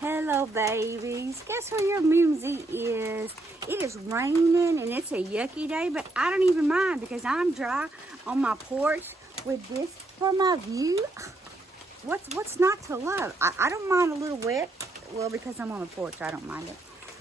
Hello, babies. Guess where your Mimzie is? It is raining and it's a yucky day, but I don't even mind because I'm dry on my porch with this for my view. What's not to love? I don't mind a little wet. Well, because I'm on the porch, I don't mind it.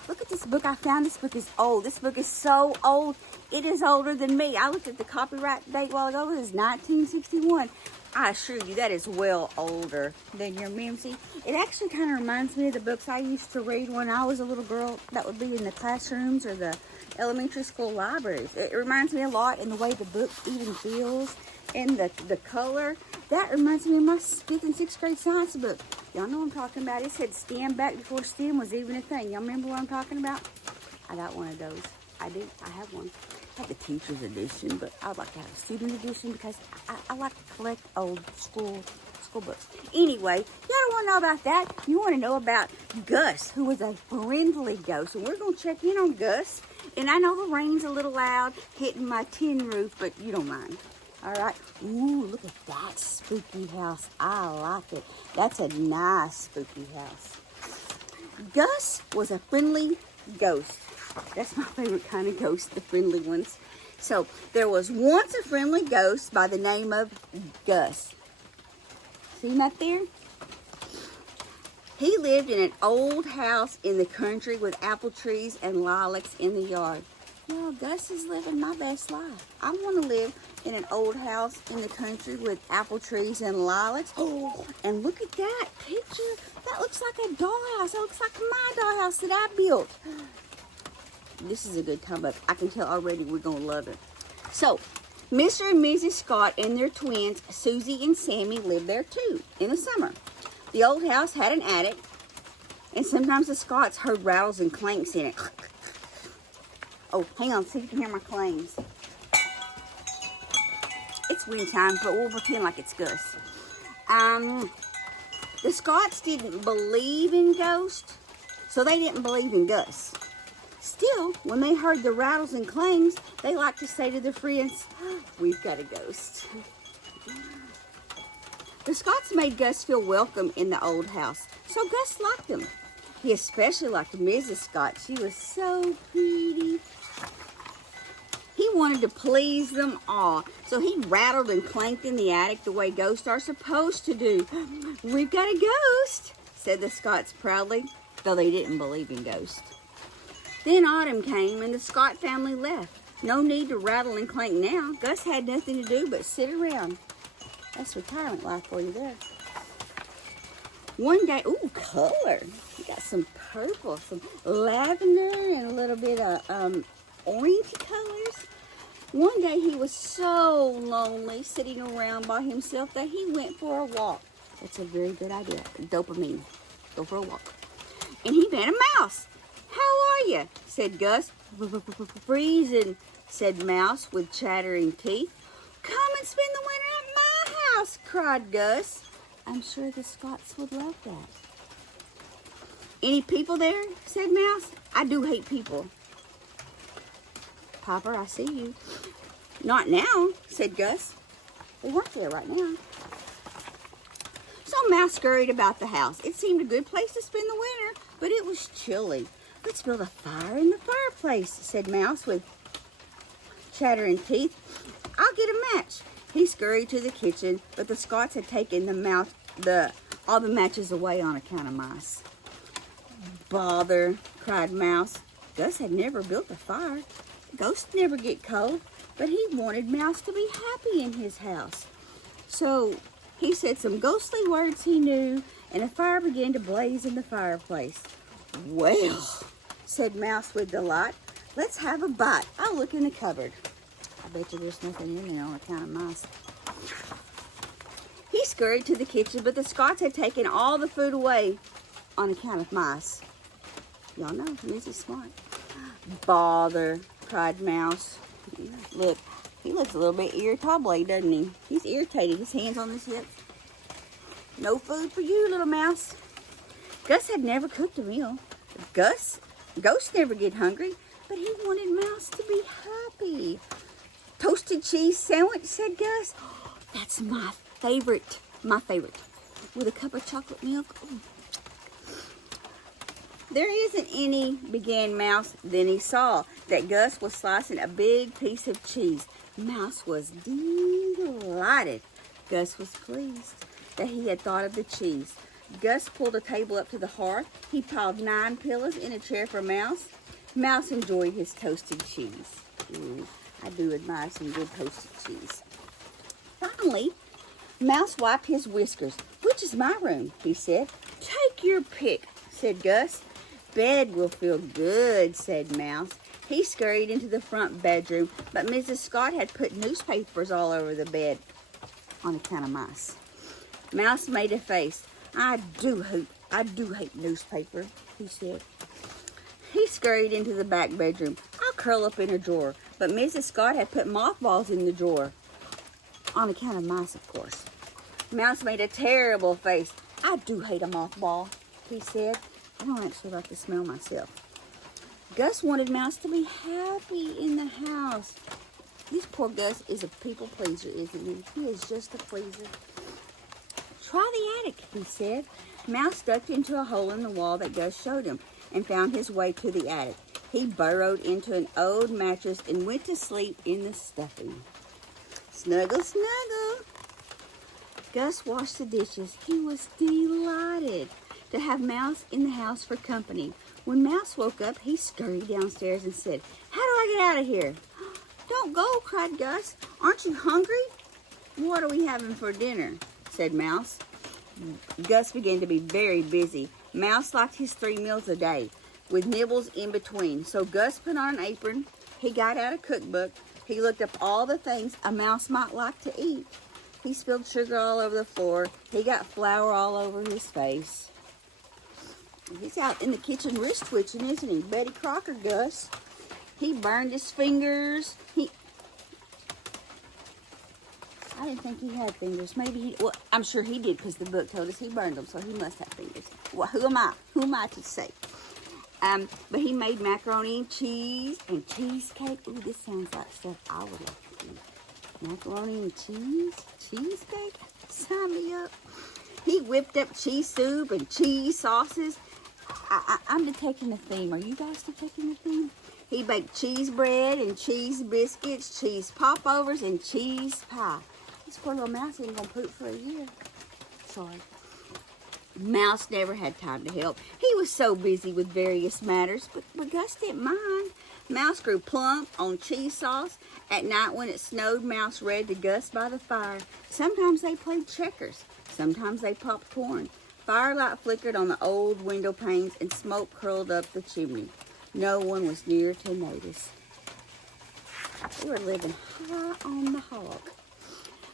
Look at this book I found. This book is old. This book is so old. It is older than me. I looked at the copyright date a while ago. It is 1961. I assure you that is well older than your Mimzie. It actually kind of reminds me of the books I used to read when I was a little girl that would be in the classrooms or the elementary school libraries. It reminds me a lot in the way the book even feels and the color. That reminds me of my 5th and 6th grade science book. Y'all know what I'm talking about. It said STEM back before STEM was even a thing. Y'all remember what I'm talking about? I got one of those. I do. I have one. I have the teacher's edition, but I'd like to have a student edition because I like to collect old school books. Anyway, you don't want to know about that. You want to know about Gus, who was a friendly ghost. And we're going to check in on Gus. And I know the rain's a little loud hitting my tin roof, but you don't mind. All right. Ooh, look at that spooky house. I like it. That's a nice spooky house. Gus was a friendly ghost. That's my favorite kind of ghost, the friendly ones. So, there was once a friendly ghost by the name of Gus. See him up there? He lived in an old house in the country with apple trees and lilacs in the yard. Well, Gus is living my best life. I want to live in an old house in the country with apple trees and lilacs. Oh, and look at that picture. That looks like a dollhouse. That looks like my dollhouse that I built. This is a good combo. I can tell already we're going to love it. So, Mr. and Mrs. Scott and their twins, Susie and Sammy, lived there too in the summer. The old house had an attic, and sometimes the Scotts heard rattles and clanks in it. Oh, hang on, see if you can hear my clangs. It's wind time, but we'll pretend like it's Gus. The Scotts didn't believe in ghosts, so they didn't believe in Gus. Still, when they heard the rattles and clangs, they liked to say to their friends, "We've got a ghost." The Scotts made Gus feel welcome in the old house, so Gus liked them. He especially liked Mrs. Scott. She was so pretty. He wanted to please them all, so he rattled and clanked in the attic the way ghosts are supposed to do. "We've got a ghost," said the Scotts proudly, though they didn't believe in ghosts. Then autumn came and the Scott family left. No need to rattle and clank now. Gus had nothing to do but sit around. That's retirement life for you there. One day, ooh, color. You got some purple, some lavender, and a little bit of orange colors. One day he was so lonely sitting around by himself that he went for a walk. That's a very good idea. Dopamine. Go for a walk. And he met a mouse. "How are you?" said Gus. "Freezing," said Mouse with chattering teeth. "Come and spend the winter at my house," cried Gus. I'm sure the Scotts would love that. "Any people there?" said Mouse. "I do hate people." "Popper, I see you." "Not now," said Gus. They weren't there right now. So Mouse scurried about the house. It seemed a good place to spend the winter, but it was chilly. "Let's build a fire in the fireplace," said Mouse with chattering teeth. "I'll get a match." He scurried to the kitchen, but the Scotts had taken all the matches away on account of mice. "Bother," cried Mouse. Gus had never built a fire. Ghosts never get cold, but he wanted Mouse to be happy in his house. So he said some ghostly words he knew, and a fire began to blaze in the fireplace. "Well," said Mouse with delight, "let's have a bite. I'll look in the cupboard." I bet you there's nothing in there on account of mice. He scurried to the kitchen, but the Scotts had taken all the food away on account of mice. Y'all know, Mizzie's smart. "Bother," cried Mouse. Look, he looks a little bit irritable, doesn't he? He's irritated, his hands on his hips. "No food for you, little mouse." Gus had never cooked a meal. Ghosts never get hungry, but he wanted Mouse to be happy. "Toasted cheese sandwich," said Gus. "Oh, that's my favorite. With a cup of chocolate milk." Ooh. There isn't any, began Mouse. Then he saw that Gus was slicing a big piece of cheese. Mouse was delighted. Gus was pleased that he had thought of the cheese. Gus pulled a table up to the hearth. He piled 9 pillows in a chair for Mouse. Mouse enjoyed his toasted cheese. I do admire some good toasted cheese. Finally, Mouse wiped his whiskers. Which is my room, he said. Take your pick, said Gus. Bed will feel good, said Mouse. He scurried into the front bedroom, but Mrs. Scott had put newspapers all over the bed on account of mice. Mouse made a face. I do hate newspaper, he said. He scurried into the back bedroom. I'll curl up in a drawer, but Mrs. Scott had put mothballs in the drawer. On account of mice, of course. Mouse made a terrible face. I do hate a mothball, he said. I don't actually like the smell myself. Gus wanted Mouse to be happy in the house. This poor Gus is a people pleaser, isn't he? He is just a pleaser. Try the attic, he said. Mouse ducked into a hole in the wall that Gus showed him and found his way to the attic. He burrowed into an old mattress and went to sleep in the stuffing. Snuggle, snuggle. Gus washed the dishes. He was delighted to have Mouse in the house for company. When Mouse woke up, he scurried downstairs and said, How do I get out of here? Don't go, cried Gus. Aren't you hungry? What are we having for dinner? Said Mouse. Gus began to be very busy. Mouse liked his 3 meals a day, with nibbles in between. So Gus put on an apron. He got out a cookbook. He looked up all the things a mouse might like to eat. He spilled sugar all over the floor. He got flour all over his face. He's out in the kitchen wrist twitching, isn't he? Betty Crocker, Gus. He burned his fingers. I didn't think he had fingers. Maybe well, I'm sure he did because the book told us he burned them, so he must have fingers. Well, who am I? Who am I to say? But he made macaroni and cheese and cheesecake. Ooh, this sounds like stuff I would like to eat. Macaroni and cheese? Cheesecake? Sign me up. He whipped up cheese soup and cheese sauces. I'm detecting a theme. Are you guys detecting a theme? He baked cheese bread and cheese biscuits, cheese popovers, and cheese pie. This poor little mouse ain't gonna poop for a year. Sorry. Mouse never had time to help. He was so busy with various matters, but Gus didn't mind. Mouse grew plump on cheese sauce. At night when it snowed, Mouse read to Gus by the fire. Sometimes they played checkers. Sometimes they popped corn. Firelight flickered on the old window panes and smoke curled up the chimney. No one was near to notice. They were living high on the hog.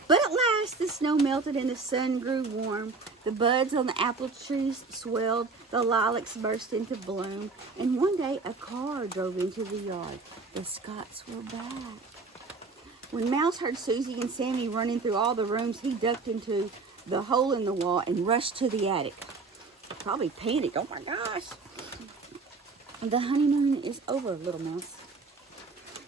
But at last the snow melted and the sun grew warm. The buds on the apple trees swelled. The lilacs burst into bloom. And one day a car drove into the yard. The Scotts were back. When Mouse heard Susie and Sammy running through all the rooms, he ducked into the hole in the wall and rushed to the attic. Probably panicked. Oh my gosh. The honeymoon is over, little mouse.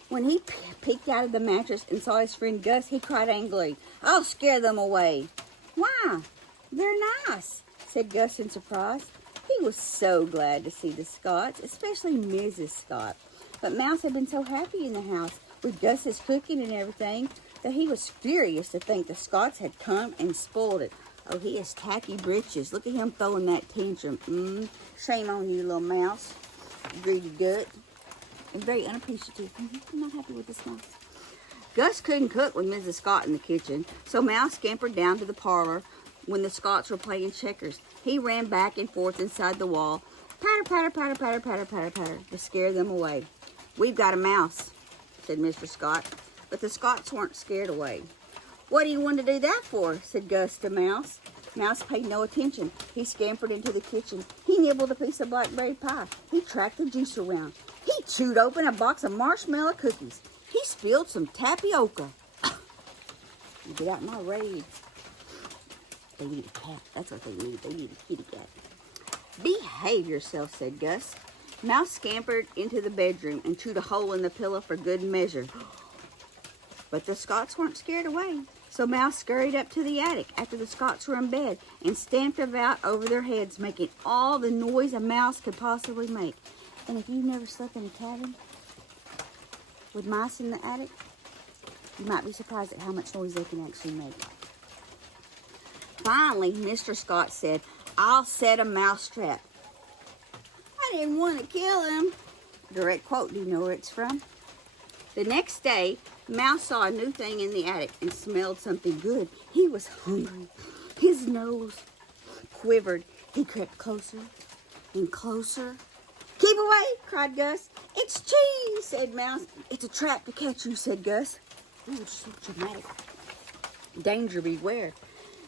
When he peeked out of the mattress and saw his friend Gus, he cried angrily, I'll scare them away. Why? They're nice, said Gus in surprise. He was so glad to see the Scotts, especially Mrs. Scott. But Mouse had been so happy in the house with Gus's cooking and everything that he was furious to think the Scotts had come and spoiled it. Oh, he is tacky britches. Look at him throwing that tantrum. Shame on you, little mouse. Greedy gut. And very unappreciative. I'm not happy with this mouse. Gus couldn't cook with Mrs. Scott in the kitchen, so Mouse scampered down to the parlor when the Scotts were playing checkers. He ran back and forth inside the wall. Patter, patter, patter, patter, patter, patter, patter, to scare them away. We've got a mouse, said Mr. Scott. But the Scotts weren't scared away. What do you want to do that for? Said Gus to Mouse. Mouse paid no attention. He scampered into the kitchen. He nibbled a piece of blackberry pie. He tracked the juice around. He chewed open a box of marshmallow cookies. He spilled some tapioca. Get out my rage. They need a cat. That's what they need. They need a kitty cat. Behave yourself, said Gus. Mouse scampered into the bedroom and chewed a hole in the pillow for good measure. But the Scotts weren't scared away. So Mouse scurried up to the attic after the Scots were in bed and stamped about over their heads, making all the noise a mouse could possibly make. And if you've never slept in a cabin with mice in the attic, you might be surprised at how much noise they can actually make. Finally, Mr. Scott said, "I'll set a mouse trap." I didn't want to kill him. Direct quote, do you know where it's from? The next day, Mouse saw a new thing in the attic and smelled something good. He was hungry. His nose quivered. He crept closer and closer. "Keep away," cried Gus. "It's cheese," said Mouse. "It's a trap to catch you," said Gus. Ooh, it's so dramatic. "Danger, beware."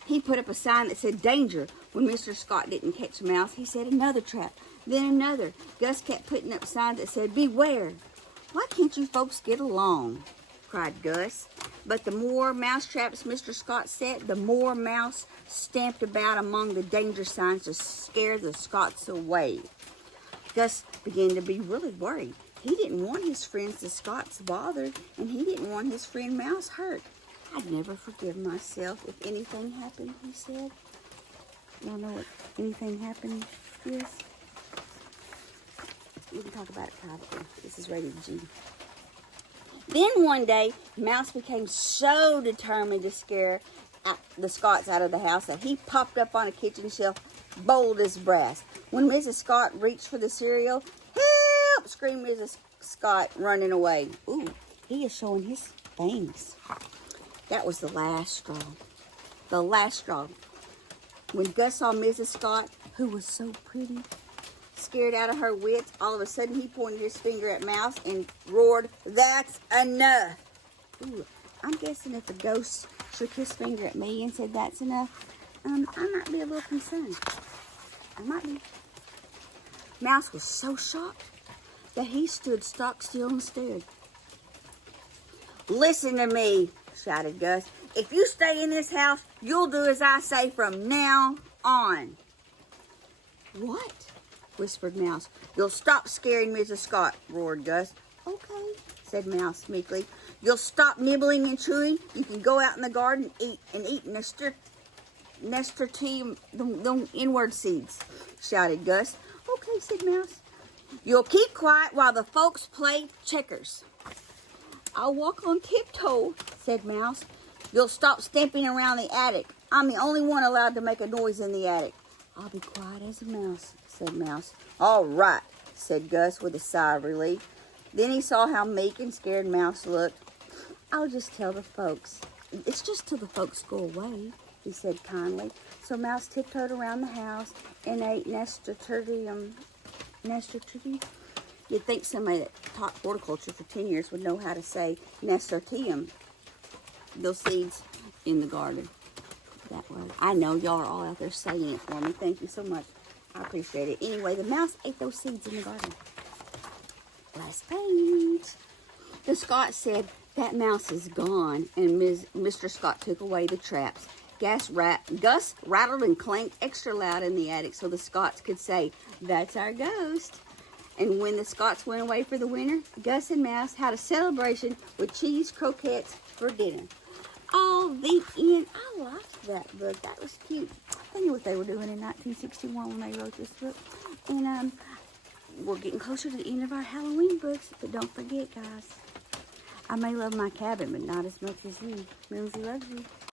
He put up a sign that said danger. When Mr. Scott didn't catch Mouse, he set another trap, then another. Gus kept putting up signs that said beware. "Why can't you folks get along?" cried Gus. But the more mouse traps Mr. Scott set, the more Mouse stamped about among the danger signs to scare the Scots away. Gus began to be really worried. He didn't want his friends, the Scots, bothered, and he didn't want his friend Mouse hurt. "I'd never forgive myself if anything happened," he said. Y'all know what anything happened is? We can talk about it privately. This is rated G. Then one day, Mouse became so determined to scare the Scots out of the house that he popped up on a kitchen shelf, bold as brass. When Mrs. Scott reached for the cereal, "Help!" screamed Mrs. Scott, running away. Ooh, he is showing his fangs. That was the last straw. The last straw. When Gus saw Mrs. Scott, who was so pretty, scared out of her wits, all of a sudden he pointed his finger at Mouse and roared, "That's enough!" Ooh, I'm guessing if a ghost shook his finger at me and said, "That's enough," I might be a little concerned. I might be. Mouse was so shocked that he stood stock still and stared. "Listen to me," shouted Gus. "If you stay in this house, you'll do as I say from now on." "What?" whispered Mouse. "You'll stop scaring Mrs. Scott," roared Gus. "Okay," said Mouse meekly. "You'll stop nibbling and chewing. You can go out in the garden and eat nasturtium, the inward seeds," shouted Gus. "Okay," said Mouse. "You'll keep quiet while the folks play checkers." "I'll walk on tiptoe," said Mouse. "You'll stop stamping around the attic. I'm the only one allowed to make a noise in the attic." "I'll be quiet as a mouse," said Mouse. "All right," said Gus with a sigh of relief. Then he saw how meek and scared Mouse looked. "I'll just tell the folks. It's just till the folks go away," he said kindly. So Mouse tiptoed around the house and ate nasturtium. You'd think somebody that taught horticulture for 10 years would know how to say nasturtium, those seeds in the garden. That word. I know y'all are all out there saying it for me. Thank you so much. I appreciate it. Anyway, the mouse ate those seeds in the garden. Last page. The Scott said, "That mouse is gone," and Mr. Scott took away the traps. Gus rattled and clanked extra loud in the attic so the Scots could say, "That's our ghost." And when the Scots went away for the winter, Gus and Mouse had a celebration with cheese croquettes for dinner. All the end. I liked that book. That was cute. I knew what they were doing in 1961 when they wrote this book. And we're getting closer to the end of our Halloween books. But don't forget, guys, I may love my cabin, but not as much as you. Mimzie loves you.